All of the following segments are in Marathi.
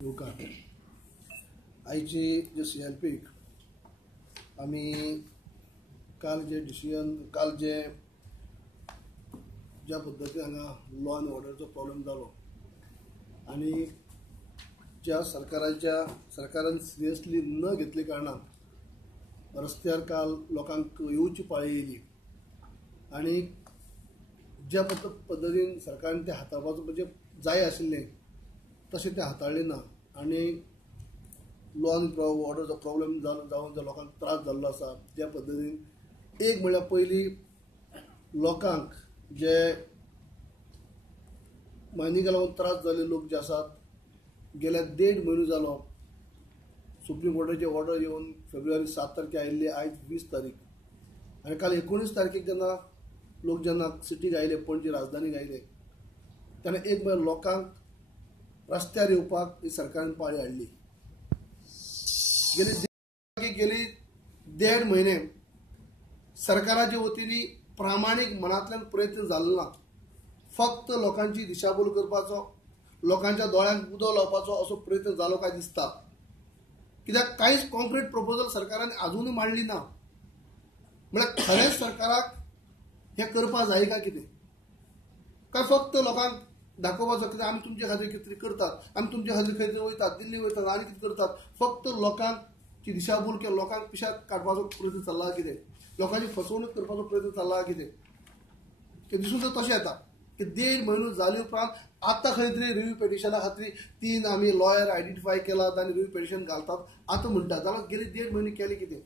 युवकां आयची जे CLPक आमी काल जे डिसिजन ज्या पद्धतीन हांगा लॉ एंड ऑर्डरचो प्रॉब्लेम जालो आनी ज्या सरकारान सिरियसली न घेतले कारणान रस्त्यार काल लोकांक येवची पाळी येयली आनी ज्या पद्धतीन सरकारान ते हाताळपाचो म्हणजे जाय आशिल्लें तशें ते हाताळ्ळें ना आनी लॉ एंड ऑर्डरचो प्रॉब्लेम जावन ज्या लोकांक त्रास जाल्लो आसा ज्या पद्धतीन एक म्हळ्यार पयलीं लोकांक जे मायनिंगा लागून त्रास जाल्ले लोक जे आसात गेल्या 1.5 म्हयनो जालो सुप्रीम कोर्टाची ऑर्डर येवन फेब्रुवारी 7 तारखेक आयिल्ली आयज 20 तारीख आनी काल 19 तारखेक जेन्ना सिटीक आयले पणजी राजधानीक आयले तेन्ना एक म्हळ्यार लोकांक रस्त्यार येवपाक ही सरकारान पाळी हाडली। गेली 1.5 म्हयने सरकाराच्या वतीनी प्रामाणीक मनांतल्यान प्रयत्न जाल्लो ना, फक्त लोकांची दिशाभूल करपाचो, लोकांच्या दोळ्यांक उदक लावपाचो असो प्रयत्न जालो काय दिसता। कित्याक कांयच कॉन्क्रीट प्रपोजल सरकारान आजुनूय मांडली ना। म्हळ्यार खरेंच सरकाराक हें करपा जाय काय कितें, काय फक्त लोकांक दाखोवपाचो कितें आमी तुमचे खातीर कितें तरी करतात, आमी तुमचे खातीर खंय तरी वयतात, दिल्ली वयतात आनी कितें करतात, फक्त लोकांची दिशाभूल किंवा लोकांक पिश्यात काडपाचो प्रयत्न चल्ला कितें, लोकांची फसवणूक करपाचो प्रयत्न चल्ला कितें, ते दिसून तर तशें येता की 1.5 म्हयनो जाले उपरांत आतां खंय तरी रिव्यू पेटिशना खातीर 3 आमी लॉयर आयडेंटिफाय केलात आनी रिव्यू पेटिशन घालतात आतां म्हणटात, जाल्यार गेली 1.5 म्हयने केले कितें।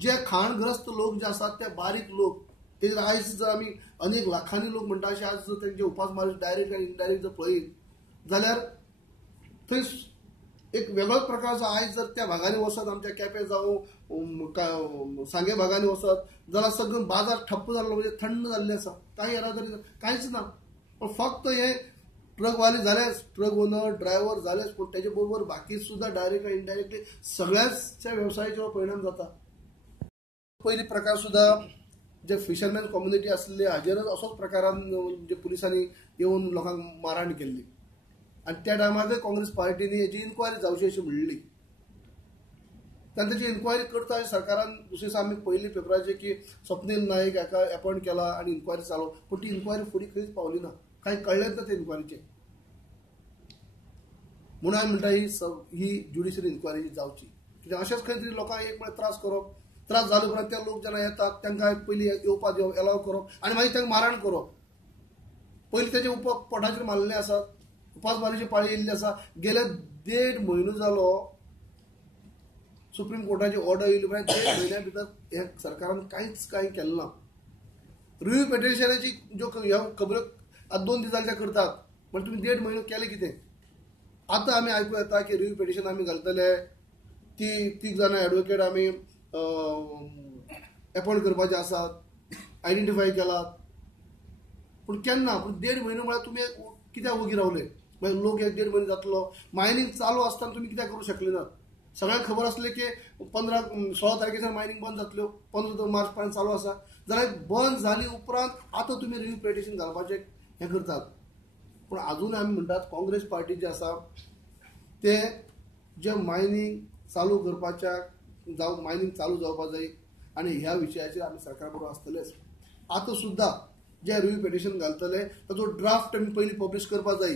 जे खाणग्रस्त लोक जे आसात ते बारीक लोक ते आयज जर आमी अनेक लाखांनी लोक म्हणटा अशें आज जर तेंचे उपासमार डायरेक्ट आनी इनडायरेक्ट जर पळयत जाल्यार थंय एक वेगळोच प्रकारचो आयज जर त्या भागांनी वचत आमच्या केपें जावं सांगे भागांनी वचत जाल्यार सगळो बाजार ठप्प जाल्लो म्हणजे थंड जाल्लें आसा, कांय येरादारी कांयच ना। पण फक्त हे ट्रकवाले जालेच, ट्रक ओनर ड्रायव्हर जालेच, पूण तेजे बरोबर बाकी सुद्दां डायरेक्ट आनी इनडायरेक्टली सगळ्याच वेवसायाचेर परिणाम जाता। पयली प्रकार सुद्दां जे फिशरमॅन कम्युनिटी आसले हाजेरच असोच प्रकारान जे पुलिसांनी येवन लोकांक मारहाण केल्ली आनी त्या टायमार काँग्रेस पार्टीनी हेची इन्क्वायरी जावची अशी म्हणली। ताची इन्क्वायरी करता अशें सरकारान दुसरे दिसा आमी पयली पेपराचेर की स्वप्नील नाईक हाका अपॉयंट केला आनी इन्क्वायरी चालू, पूण ती इन्क्वायरी फुडें खंयच पावली ना, कांय कळ्ळेंच ना ते इन्क्वायरीचें। म्हणून आमी म्हणटा ही ज्युडिशियल इन्क्वायरी जावची, कित्याक अशेंच खंय तरी लोकांक एक म्हळ्यार त्रास करप, त्रास जाले उपरांत ते लोक जेन्ना येतात तांकां पयलीं येवपाक एलाव करप आनी मागीर तांकां मारहाण करप। पयलीं तेजे पोटाचेर मारलेले आसात, उपासमारीची पाळी येयल्ली आसा, गेले 1.5 म्हयनो जालो सुप्रीम कोर्टाची ऑर्डर येयली उपरांत 1.5 म्हयन्या भितर हे सरकारान कांय केलें ना। रिव्यू पेटिशनाची ज्यो ह्यो खबरो आतां 2 दीस जाले ते करतात, पण तुमी 1.5 म्हयनो केले कितें। आतां आमी आयकूं येता की रिव्यू पेटिशन आमी घालतले, ती जाणां एडवोकेट आमी अपॉयंट करपाचे आसात, आयडेंटिफाय केलात, पूण केन्ना, पूण 1.5 म्हयनो म्हळ्यार तुमी कित्याक वगी रावले, मागीर लोक 1.5 म्हयनो जातलो, मायनींग चालू आसतना तुमी कित्याक करूं शकले नात। सगळ्यांक खबर आसलें की 16 तारखेच्यान मायनींग बंद जातल्यो, 15 मार्च पर्यंत चालू आसा, जाल्यार बंद जाली उपरांत आतां तुमी रिव्यू पेटिशन घालपाचें हें करतात। पूण आजून आमी म्हणटात काँग्रेस पार्टी जे आसा ते जे मायनींग चालू करपाच्या मायनींग चालू जावपाक जाय आनी ह्या विशयाचेर आमी सरकार बरोबर आसतलेच। आतां सुद्दां जे रिव्यू पेटिशन घालतले ताचो ड्राफ्ट आमी पयलीं पब्लीश करपाक जाय,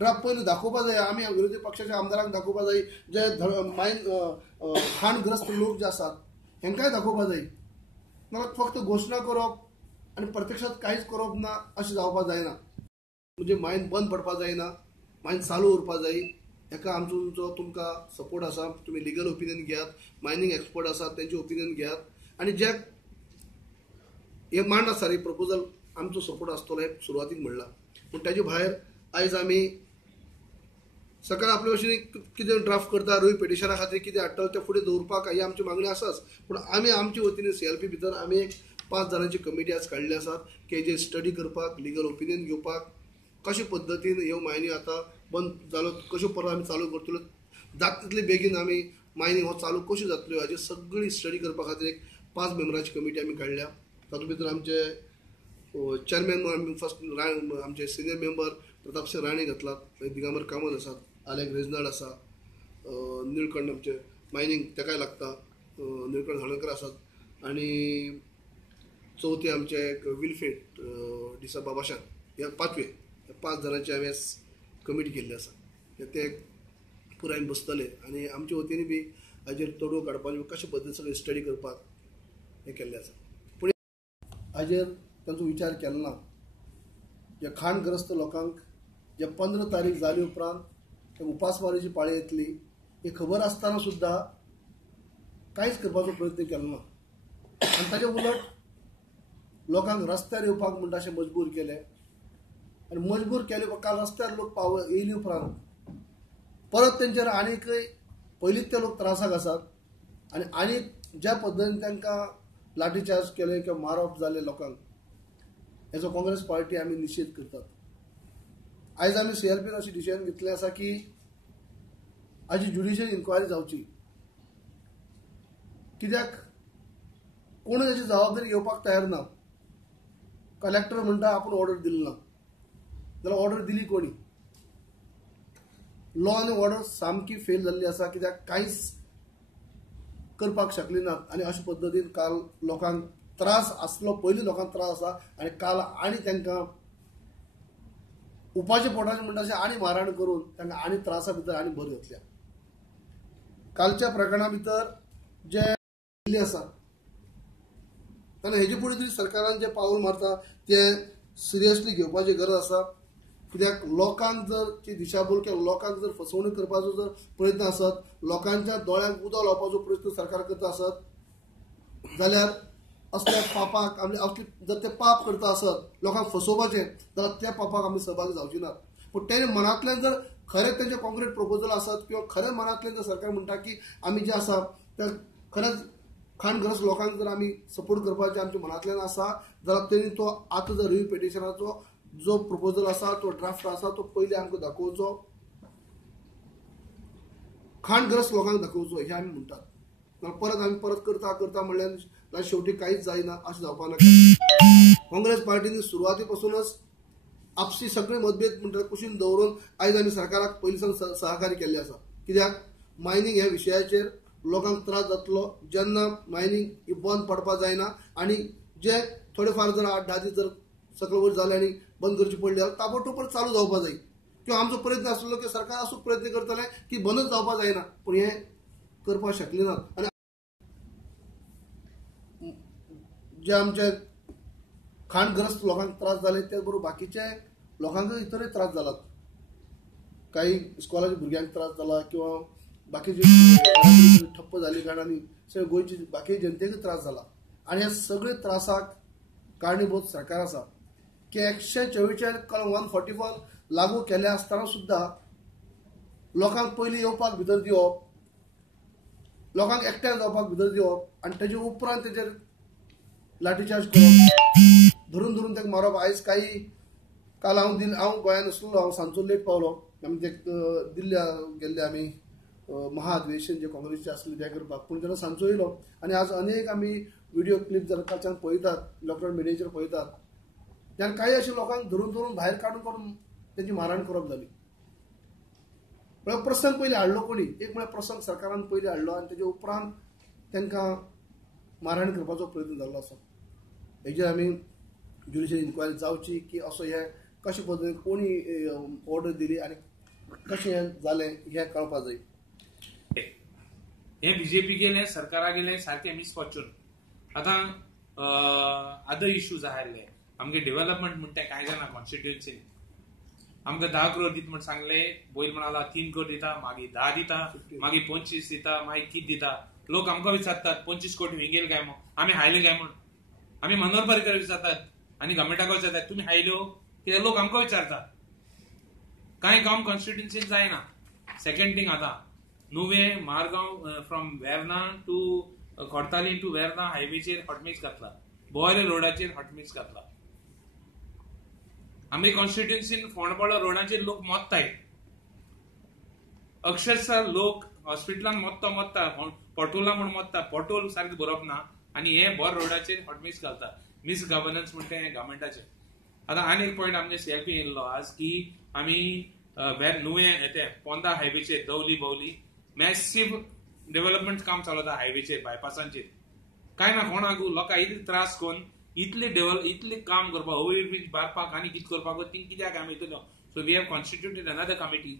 ड्राफ्ट पयलीं दाखोवपाक जाय, आमी विरोधी पक्षाच्या आमदारांक दाखोवपाक जाय, जे खाणग्रस्त लोक जे आसात हेंकांय दाखोवपाक जाय। नाजाल्यार फक्त घोशणा करप आनी प्रत्यक्षांत कांयच करप ना अशें जावपाक जायना। म्हणजे मायन बंद पडपाक जायना, मायन चालू उरपाक जाय, हेका आमचो तुमकां सपोर्ट आसा। तुमी लिगल ओपिनियन घेयात, मायनींग एक्सपर्ट आसात तेंचे ओपिनियन घेयात आनी जे हे मांड आसा प्रपोजल आमचो सपोर्ट आसतलो हे सुरवातीक म्हणलां। पूण ताचे भायर आयज आमी सकाळ आपले भशेन कितें ड्राफ्ट करता, रिव्यू पेटिशना खातीर कितें हाडटलो ते फुडें दवरपाक ही आमची मागणी आसाच, पूण आमी आमचे वतीन CLP भितर आमी एक 5 जाणांची कमिटी आज काडली आसात की जे स्टडी करपाक, लिगल ओपिनियन घेवपाक, कशे पद्दतीन ह्यो मायनी आतां बंद जालो कश्यो परत आमी चालू करतलो, जाता तितले बेगीन आमी मायनींग हो चालू कश्यो जातल्यो हाची सगळी स्टडी करपा खातीर एक 5 मेंबरांची कमिटी आमी काडल्या। तातूंत भितर आमचे चेअरमॅन आमी फर्स्ट आमचे सिनियर मेंबर प्रतापशे राणे घातलात, दिगंबर कामत आसात, आलेख रेजनाड आसा, निळकंठ आमचे मायनींग तेकाय लागता, निळकंठ हळदकर आसात, आनी चौथे आमचे विलफेड दिसा बाबाशान, ह्या पांचवे 5 जाणांची हांवें कमिटी केल्ली आसा. ते पुराय बसतले आनी आमचे वतीन बी हाजेर तोडगो काडपाचे कशे पद्दतीन सगळे स्टडी करपाक हे केल्लें आसा. पूण हाजेर तांचो विचार केलो ना. जे खाणग्रस्त लोकांक जे 15 तारीख जाली उपरांत उपासमारीची पाळी येतली हे खबर आसतना सुद्दां कांयच करपाचो प्रयत्न केलो ना. आनी ताचे उलट लोकांक रस्त्यार येवपाक म्हणटा अशें मजबूर केले. आनी मजबूर केले काल रस्त्यार लोक येयले उपरांत परत तेंचेर आनीकय पयलींच ते लोक त्रासाक आसात आनी ज्या पद्दतीन तांकां लाठीचार्ज केले किंवा मारप जाले लोकांक, हेचो काँग्रेस पार्टी आमी निशेध करतात. आयज आमी CRPन अशें डिसिजन घेतलें आसा की हाजी ज्युडिशियल इन्क्वायरी जावची. कित्याक कोण हेची जबाबदारी घेवपाक तयार ना. कलेक्टर म्हणटा आपूण ऑर्डर दिली ना, जाल्यार ऑर्डर दिली कोणी? लॉ आनी ऑर्डर सामकी फेल जाल्ली आसा. कित्याक कांयच करपाक शकली नात आनी अशे पद्दतीन काल लोकांक त्रास आसलो, पयलीं लोकांक त्रास आसा आनी काल आनी तांकां उपाचे पोटाचे म्हणटा अशें आनी मारहाण करून तांकां आनी त्रासा भितर आनी भर घातल्या. कालच्या प्रकरणा भितर जे दिल्ली आसा आनी हेजे फुडें तरी सरकारान जे पावल मारता ते सिरियसली घेवपाची गरज आसा. कित्याक लोकांक जर ती दिशाभूल किंवा लोकांक जर फसवणूक करपाचो जर प्रयत्न आसत, लोकांच्या दोळ्यांक उदक लावपाचो प्रयत्न सरकार करता आसत जाल्यार असल्या पापाक आमी असले जर ते पाप करता आसत लोकांक फसोवपाचें जाल्यार त्या पापाक आमी सहभागी जावची नात. पूण तेणे मनांतल्यान जर खरेंच तेंचे कॉन्क्रीट प्रपोजल आसत किंवा खरें मनांतल्यान जर सरकार म्हणटा की आमी जे आसा ते खरेंच खाणग्रस्त लोकांक जर आमी सपोर्ट करपाचें आमच्या मनांतल्यान आसा जाल्यार तेणी तो आतां जर रिव्यू पिटिशनाचो जो प्रपोजल आसा तो ड्राफ्ट आसा तो पयलीं आमकां दाखोवचो, खाणग्रस्त लोकांक दाखोवचो हे आमी म्हणटात. परत आमी परत करता करता म्हणल्यार शेवटी कांयच जायना अशें जावपाक नाका. काँग्रेस पार्टीनी सुरवाती पासूनच आपसी सगळे मतभेद म्हणटा कुशीन दवरून आयज आमी सरकाराक पयलींसान सहकार्य केल्लें आसा. कित्याक मायनींग ह्या विशयाचेर लोकांक त्रास जातलो जेन्ना मायनींग ही बंद पडपाक जायना आनी जे थोडे फार जर 8-10 दीस जर सकल वयर जाले आनी बंद करची पडली जाल्यार ताबडतोब परत चालू जावपाक जाय. किंवा आमचो प्रयत्न आसलो की सरकार असो प्रयत्न करतले की बंदच जावपाक जायना, पूण हे करपाक शकले नात. आनी जे आमचे खाणग्रस्त लोकांक त्रास जाले ते बरोबर बाकीचे लोकांकय इतरय त्रास जालात. काही इस्कॉलाच्या भुरग्यांक त्रास जाला किंवा बाकीचे ठप्प जाली कारणांनी सगळे गोंयची बाकी जनतेक त्रास जाला. आनी ह्या सगळे त्रासाक कारणीभूत सरकार आसा की 144 कलम 144 लागू केले आसतना सुद्दां लोकांक पयलीं येवपाक भितर दिवप, लोकांक एकठांय जावपाक भितर दिवप आनी तेजे उपरांत तेजेर लाठीचार्ज करप, धरून धरून ताका मारप. आयज काही काल हांव गोंयांत आसलो, हांव सांजचो लेट पावलो. आमी ते दिल्ली गेल्ले आमी महाअधिवेशन जे काँग्रेसचे आसले ते करपाक, पूण तेन्ना सांजचो येयलो आनी आज अनेक आमी व्हिडिओ क्लिप जर कालच्यान पळयतात, इलेक्ट्रॉनिक मिडियाचेर पळयतात, तेन्ना काही अशे लोकांक धरून धरून भायर काडून तेंची मारहाण करप जाली. म्हळ्यार प्रसंग पयलीं हाडलो कोणी? एक म्हळ्यार प्रसंग सरकारान पयलीं हाडलो आनी तेजे उपरांत तांकां मारहाण करपाचो प्रयत्न जाल्लो आसा. हेजेर आमी ज्युडिशियल इन्क्वायरी जावची की असो हे कशे पद्दतीन कोणी ऑर्डर दिली आनी कशें हें जालें हें कळपाक जाय. हे बीजेपी गेले सरकारा गेले सारखे मिसफॉर्च्यून. आतां अदर इश्यूज आसले आमगे डेव्हलपमेंट म्हणटा कांय जाणा कॉन्स्टिट्युएन्सीन आमकां 10 करोड दिता म्हण सांगले. पयलीं म्हणाला 3 करोड दिता, मागीर 10 दिता, मागीर 25 दिता, मागीर कितें दिता. लोक आमकां विचारतात 25 कोटी हूंय गेले काय म्हण, आमी हायले काय म्हण. आमी मनोहर पर्रीकर विचारतात आनी गव्हर्मेंटाक विचारतात तुमी हायल्यो कित्याक लोक आमकां विचारतात. कांय काम कॉन्स्टिट्युएन्सीन जायना. सेकंड थिंग आतां नुवे Margao from Verna to Khodtali to Verna हायवेचेर हॉटमिक्स घातला, बोवाले रोडाचेर हॉटमिक्स घातला. आमी कॉन्स्टिट्युएन्सीन फोंडपाडो रोडाचेर लोक मोत्ताय. अक्षरशः लोक हॉस्पिटलान मोत्ता पोटोला म्हूण मोत्ता, पोटोल सारकें बरोवप ना आनी हे बोर रोडाचेर हॉटमिक्स घालता. मिस गव्हर्नन्स म्हणटा हें गव्हर्मेंटाचें. आतां आनी एक पॉयंट आमचे CRP येयल्लो आज की आमी नुवें ते पोंदा हायवेचेर दवली भोवली मॅसिव्ह डेव्हलपमेंट काम चालू आसा हायवेचेर बायपासांचेर काय ना कोणाक लोकांक इतले त्रास करून इतले काम करपाक ओव्हर ब्रिज बांदपाक आनी कितें करपाक ती कित्याक आमी येतलो so we have constituted another committee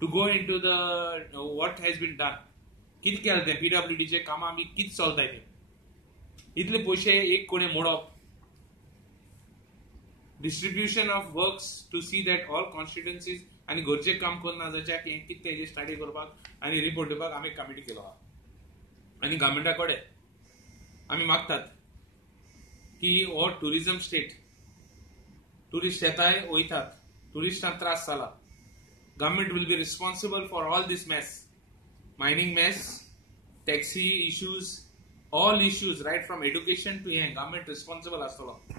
to go into the what has been done कितें केलें तें पीडब्ल्यूडीचे कामां आमी कितें चलताय तें इतले पयशे एक कोणे मोडप distribution of works to see that all constituencies आणि घरचे काम करना जाच्या कितें तेजे स्टडी करपाक आनी रिपोर्ट दिवपाक आमी कमिटी केलो आहा आनी गव्हर्मेंटा कडेन आमी मागतात की हो टुरिझम स्टेट टुरिस्ट येताय वयतात टुरिस्टांक त्रास जाला government will be responsible for all this mass mining mass taxi issues all issues right from education to government responsible आसतलो